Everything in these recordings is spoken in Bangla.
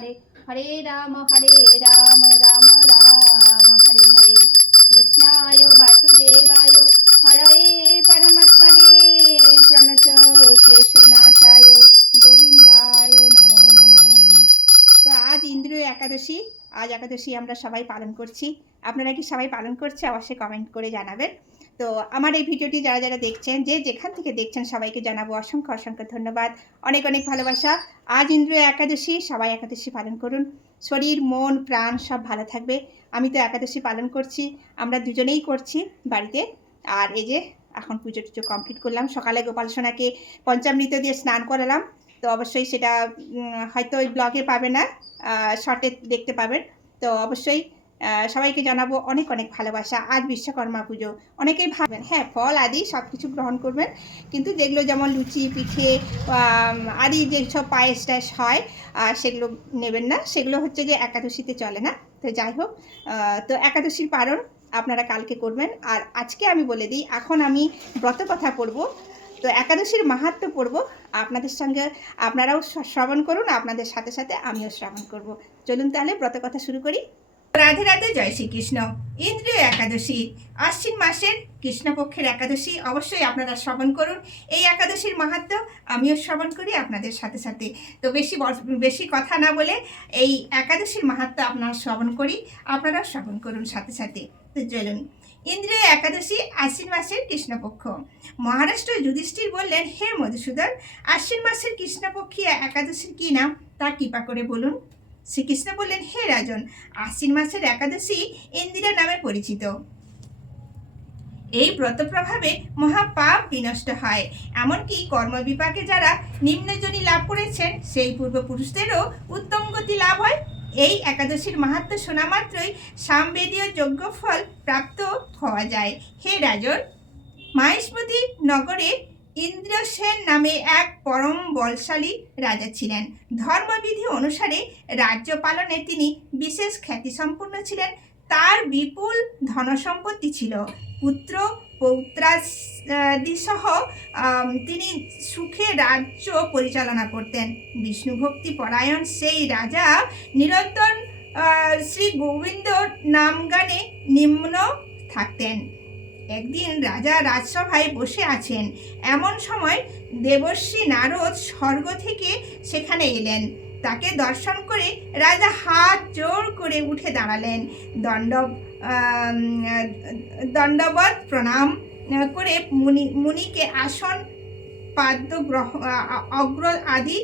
হরে হরে রাম হরে রাম রাম রাম, হরে হরে। কৃষ্ণায়, বাসুদেবায়, হরে পরমাত্মনে প্রণত ক্লেশনাশায়, গোবিন্দায় নমো নমো। তো আজ ইন্দ্রিয় একাদশী, আজ একাদশী আমরা সবাই পালন করছি। আপনারা কি সবাই পালন করছে? অবশ্যই কমেন্ট করে জানাবেন। তো আমার এই ভিডিওটি যারা যারা দেখছেন, যে যেখান থেকে দেখছেন সবাইকে জানাব অসংখ্য অসংখ্য ধন্যবাদ। অনেক অনেক ভালোবাসা। আজ ইন্দ্রিয় একাদশী, সবাই একাদশী পালন করুন। শরীর, মন, প্রাণ সব ভালো থাকবে। আমি তো একাদশী পালন করছি, আমরা দুজনেই করছি বাড়িতে। আর এই যে এখন পুজো টুজো কমপ্লিট করলাম। সকালে গোপাল সোনাকে পঞ্চামৃত দিয়ে স্নান করালাম। তো অবশ্যই সেটা হয়তো ওই ব্লগে পাবে না শর্টে দেখতে পাবেন। তো অবশ্যই সবাইকে জানাব অনেক অনেক ভালোবাসা। আজ বিশ্বকর্মা পুজো। অনেকেই ভাবেন হ্যাঁ ফল আদি সব কিছু গ্রহণ করবেন। কিন্তু যেগুলো যেমন লুচি, পিঠে আদি যেসব পায়েস টায়েস হয় সেগুলো নেবেন না। সেগুলো হচ্ছে যে একাদশীতে চলে না। তো যাই হোক তো একাদশীর পালন আপনারা কালকে করবেন। আর আজকে আমি বলে দিই, এখন আমি ব্রত কথা পড়ব। তো একাদশীর মাহাত্ম্য পড়ব। আপনাদের সঙ্গে আপনারাও শ্রবণ করুন। আপনাদের সাথে সাথে আমিও শ্রবণ করব। চলুন তাহলে ব্রত কথা শুরু করি। রাধে রাধে জয় শ্রীকৃষ্ণ। ইন্দ্রিয় একাদশী, আশ্বিন মাসের কৃষ্ণপক্ষের একাদশী, অবশ্যই আপনারা শ্রবণ করুন। এই একাদশীর মাহাত্ম্য আমিও শ্রবণ করি আপনাদের সাথে সাথে। তো বেশি বেশি কথা না বলে এই একাদশীর মাহাত্ম্য আপনারা শ্রবণ করি, আপনারাও শ্রবণ করুন সাথে সাথে। তো চলুন ইন্দ্রিয় একাদশী, আশ্বিন মাসের কৃষ্ণপক্ষ। মহারাষ্ট্র যুধিষ্ঠির বললেন, হে মধুসূদন, আশ্বিন মাসের কৃষ্ণপক্ষী একাদশীর কী নাম? তা কৃপা করে বলুন। শ্রীকৃষ্ণ বললেন, হে রাজন, আশ্বিন মাসের একাদশী ইন্দিরা নামে পরিচিত। এই ব্রত প্রভাবে মহাপাপ বিনষ্ট হয়। এমনকি কর্মবিপাকে যারা নিম্নজনী লাভ করেছেন, সেই পূর্বপুরুষদেরও উত্তম গতি লাভ হয়। এই একাদশীর মাহাত্ম শোনা মাত্রই সামবেদীয় যজ্ঞ ফল প্রাপ্ত হওয়া যায়। হে রাজন, মাহেশমতি নগরে ইন্দ্রসেন নামে এক পরম বলশালী রাজা ছিলেন। ধর্মবিধি অনুসারে রাজ্য পালনে তিনি বিশেষ খ্যাতিসম্পন্ন ছিলেন। তার বিপুল ধনসম্পত্তি ছিল। পুত্র পৌত্রাদি সহ তিনি সুখে রাজ্য পরিচালনা করতেন। বিষ্ণু ভক্তি পরায়ণ সেই রাজা নিরন্তর শ্রী গোবিন্দ নামগানে নিম্ন থাকতেন। একদিন রাজা রাজসভায় বসে আছেন। এমন সময় দেবশ্রী নারদ স্বর্গ থেকে সেখানে এলেন। তাকে দর্শন করে রাজা হাত জোর করে উঠে দাঁড়ালেন। দণ্ড দণ্ডবত প্রণাম করে মুনি, মুনিকে আসন পাদ্য গ্রহ অগ্র আদি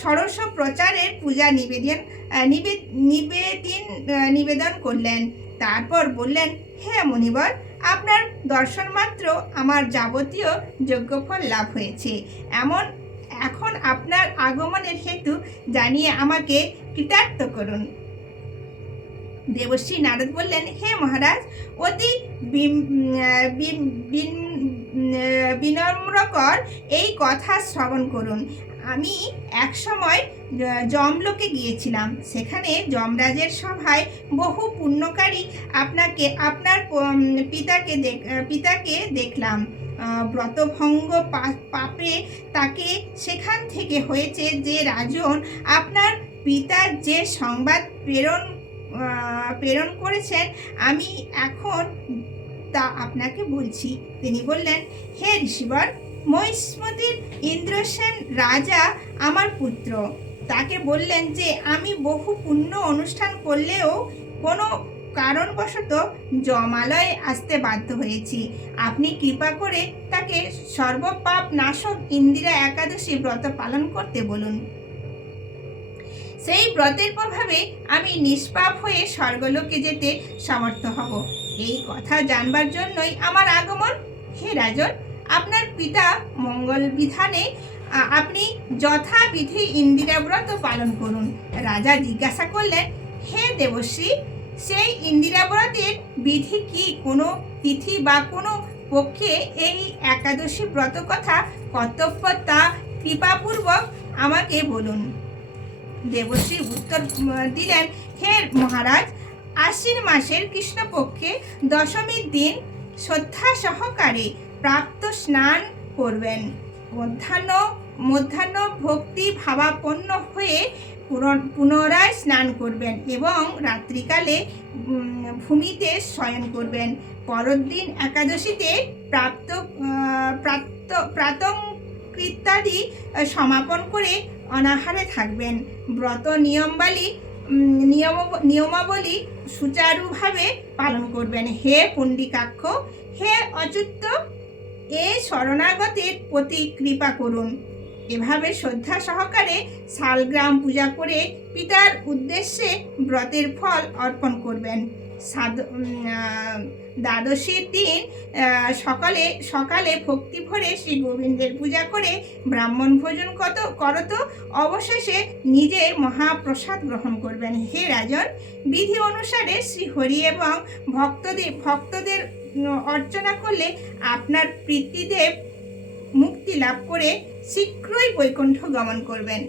ষোড়শ প্রচারের পূজা নিবেদন নিবেদিন নিবেদন করলেন। তারপর বললেন, হে মুনিবর আপনার দর্শন মাত্র আমার যাবতীয় যজ্ঞফল লাভ হয়েছে। এমন, এখন আপনার আগমনের হেতু জানিয়ে আমাকে কৃতার্থ করুন। দেবশ্রী নারদ বললেন, হে মহারাজ, অতি বিনম্রকর এই কথা শ্রবণ করুন। আমি এক যমলোকে গিয়েছিলাম। সেখানে যমরাজের সভায় বহু পুণ্যকারী আপনাকে, আপনার পিতাকে পিতাকে দেখলাম। ব্রতভঙ্গ পাপে তাকে সেখান থেকে হয়েছে যে রাজন আপনার পিতার যে সংবাদ প্রেরণ প্রেরণ করেছেন, আমি এখন তা আপনাকে বলছি। তিনি বললেন, হে ঋষিবর, মহিষ্মতির ইন্দ্রসেন রাজা আমার পুত্র। তাকে বললেন যে, আমি বহু পুণ্য অনুষ্ঠান করলেও কোনো কারণবশত জমালয়ে আসতে বাধ্য হয়েছি। আপনি কৃপা করে তাকে সর্বপাপ নাশক ইন্দিরা একাদশী ব্রত পালন করতে বলুন। সেই ব্রতের প্রভাবে আমি নিষ্পাপ হয়ে স্বর্গলোকে যেতে সমর্থ হব। এই কথা জানবার জন্যই আমার আগমন। হে রাজন, আপনার পিতা মঙ্গল বিধানে আপনি যথাবিধি ইন্দিরা ব্রত পালন করুন। রাজা জিজ্ঞাসা করলেন, হে দেবশ্রী, সেই ইন্দিরা ব্রতের বিধি কি? কোনো তিথি বা কোনো পক্ষে এই একাদশী ব্রত কথা কর্তব্য তা কৃপাপূর্বক আমাকে বলুন? দেবশ্রী উত্তর দিলেন, হে মহারাজ, আশ্বিন মাসের কৃষ্ণপক্ষে দশমীর দিন শ্রদ্ধা সহকারে প্রাপ্ত স্নান করবেন। মধ্যাহ্ন মধ্যাহ্ন ভক্তি ভাবাপন্ন হয়ে পুনর- পুনরায় স্নান করবেন এবং রাত্রিকালে ভূমিতে শয়ন করবেন। পরের দিন একাদশীতে প্রাপ্ত প্রাপ্ত, প্রাতকৃত্যাদি সমাপন করে অনাহারে থাকবেন। ব্রত নিয়মবালী নিয়ম, নিয়মাবলী সুচারুভাবে পালন করবেন। হে পুণ্ডিকাক্ষ হে অচ্যুত, এ শরণাগতের প্রতি কৃপা করুন। এভাবে শ্রদ্ধা সহকারে শালগ্রাম পূজা করে পিতার উদ্দেশ্যে ব্রতের ফল অর্পণ করবেন। দ্বাদশীর দিন সকালে সকালে ভক্তি ভরে শ্রী গোবিন্দের পূজা করে ব্রাহ্মণ ভোজন কত করত, অবশেষে নিজের মহাপ্রসাদ গ্রহণ করবেন। হে রাজন, বিধি অনুসারে শ্রী হরি এবং ভক্তদের ভক্তদের অর্চনা করলে আপনার পিতৃদেব মুক্তি লাভ করে শীঘ্রই বৈকুণ্ঠ গমন করবেন।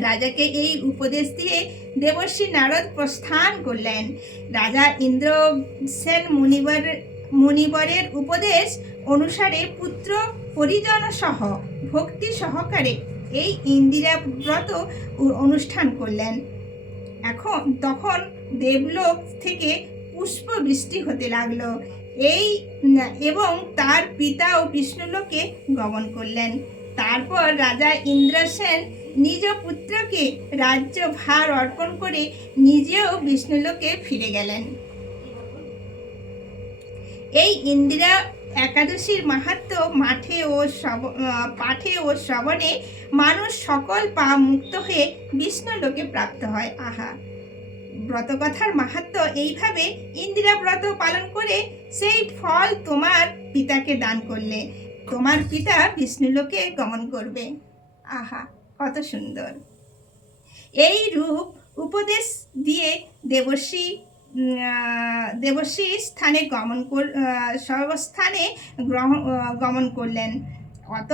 রাজাকে এই উপদেশ দিয়ে দেবর্ষী নারদ প্রস্থান করলেন। রাজা ইন্দ্র সেন মুনিবর, মুনিবরের উপদেশ অনুসারে পুত্র পরিজন সহ ভক্তি সহকারে এই ইন্দিরা ব্রত অনুষ্ঠান করলেন। এখন, তখন দেবলোক থেকে পুষ্প বৃষ্টি হতে লাগল। এই, এবং তার পিতা ও বিষ্ণুলোকে গমন করলেন। তারপর রাজা ইন্দ্রসেন নিজ পুত্রকে রাজ্য ভার অর্পণ করে নিজেও বিষ্ণুলোকে ফিরে গেলেন। এই ইন্দিরা একাদশীর মাহাত্ম মাঠে ও পাঠে ও শ্রবণে মানুষ সকল পা মুক্ত হয়ে বিষ্ণুলোকে প্রাপ্ত হয়। আহা! ব্রতকথার মাহাত্ম এইভাবে ইন্দিরা ব্রত পালন করে সেই ফল তোমার পিতাকে দান করলে। তোমার পিতা বিষ্ণুলোকে গমন করবে। আহা, কত সুন্দর। এই রূপ উপদেশ দিয়ে দেবশ্রী দেবশ্রী স্থানে গমন কর সর্বস্থানে গ্রহণ গমন করলেন। অত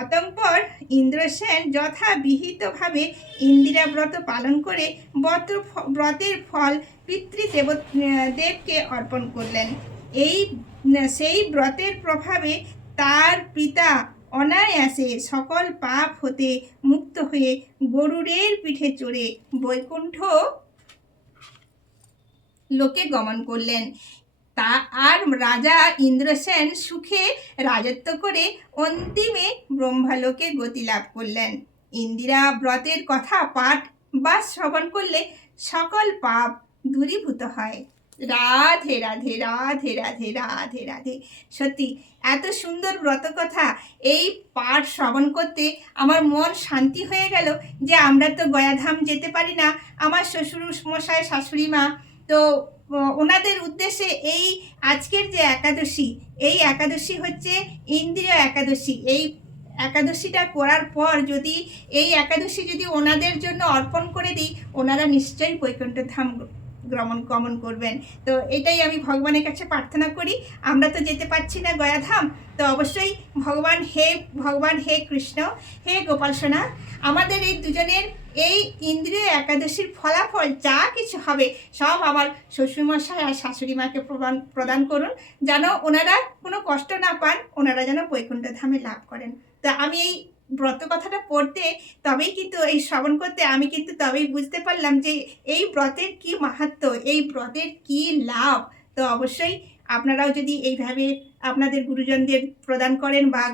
অতঃপর ইন্দ্রসেন যথাবিহিতভাবে ইন্দিরা ব্রত পালন করে ব্রত ব্রতের ফল পিতৃদেব দেবকে অর্পণ করলেন। এই, সেই ব্রতের প্রভাবে তার পিতা অনায়াসে সকল পাপ হতে মুক্ত হয়ে গরুড়ের পিঠে চড়ে বৈকুণ্ঠ লোকে গমন করলেন। তা আর রাজা ইন্দ্রসেন সুখে রাজত্ব করে অন্তিমে ব্রহ্মালোকে গতি লাভ করলেন। ইন্দিরা ব্রতের কথা পাঠ বা শ্রবণ করলে সকল পাপ দূরীভূত হয়। রাধে রাধে রাধে রাধে রাধে রাধে। সত্যি, এত সুন্দর ব্রত কথা এই পাঠ শ্রবণ করতে আমার মন শান্তি হয়ে গেল যে আমরা তো গয়াধাম যেতে পারি না। আমার শ্বশুর মশাই, শাশুড়ি মা তো ওনাদের উদ্দেশ্যে এই আজকের যে একাদশী, এই একাদশী হচ্ছে ইন্দ্রিয় একাদশী। এই একাদশীটা করার পর যদি, এই একাদশী যদি ওনাদের জন্য অর্পণ করে দিই, ওনারা নিশ্চয়ই বৈকুণ্ঠ ধাম গ্রমণ গমন করবেন। তো এটাই আমি ভগবানের কাছে প্রার্থনা করি। আমরা তো যেতে পারছি না গয়াধাম, তো অবশ্যই ভগবান হে ভগবান হে কৃষ্ণ, হে গোপাল সোনা, আমাদের এই দুজনের এই ইন্দ্রিয় একাদশীর ফলাফল যা কিছু হবে, সব আমার শ্বশুরমশাই আর শাশুড়ি মাকে প্রদান প্রদান করুন, যেন ওনারা কোনো কষ্ট না পান, ওনারা যেন বৈকুণ্ঠ ধামে লাভ করেন। তো আমি এই ব্রত কথাটা পড়তে তবেই কিন্তু এই শ্রবণ করতে আমি কিন্তু তবেই বুঝতে পারলাম যে এই ব্রতের কি মাহাত্ম, এই ব্রতের কি লাভ। তো অবশ্যই আপনারাও যদি এইভাবে আপনাদের গুরুজনদের প্রদান করেন বা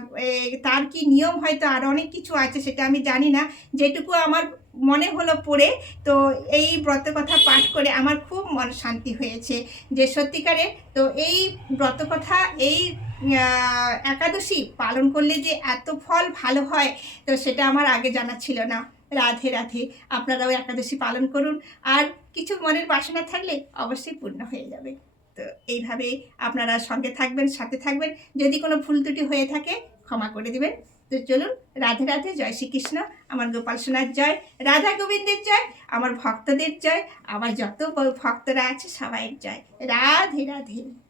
তার কি নিয়ম হয়তো আরও অনেক কিছু আছে সেটা আমি জানি না। যেটুকু আমার মনে হলো পড়ে, তো এই ব্রত কথা পাঠ করে আমার খুব মন শান্তি হয়েছে। যে সত্যিকারে তো এই ব্রত কথা, এই একাদশী পালন করলে যে এত ফল ভালো হয়, তো সেটা আমার আগে জানা ছিল না। রাধে রাধে, আপনারাও একাদশী পালন করুন। আর কিছু মনের বাসনা থাকলে অবশ্যই পূর্ণ হয়ে যাবে। তো এইভাবে আপনারা সঙ্গে থাকবেন, সাথে থাকবেন। যদি কোনো ভুল ত্রুটি হয়ে থাকে, ক্ষমা করে দিবেন। তো চলুন, রাধে রাধে, জয় শ্রীকৃষ্ণ। আমার গোপাল সোনার জয়, রাধা গোবিন্দের জয়, আমার ভক্তদের জয়, আমার যত ভক্তরা আছে সবাইয়ের জয়। রাধে রাধে।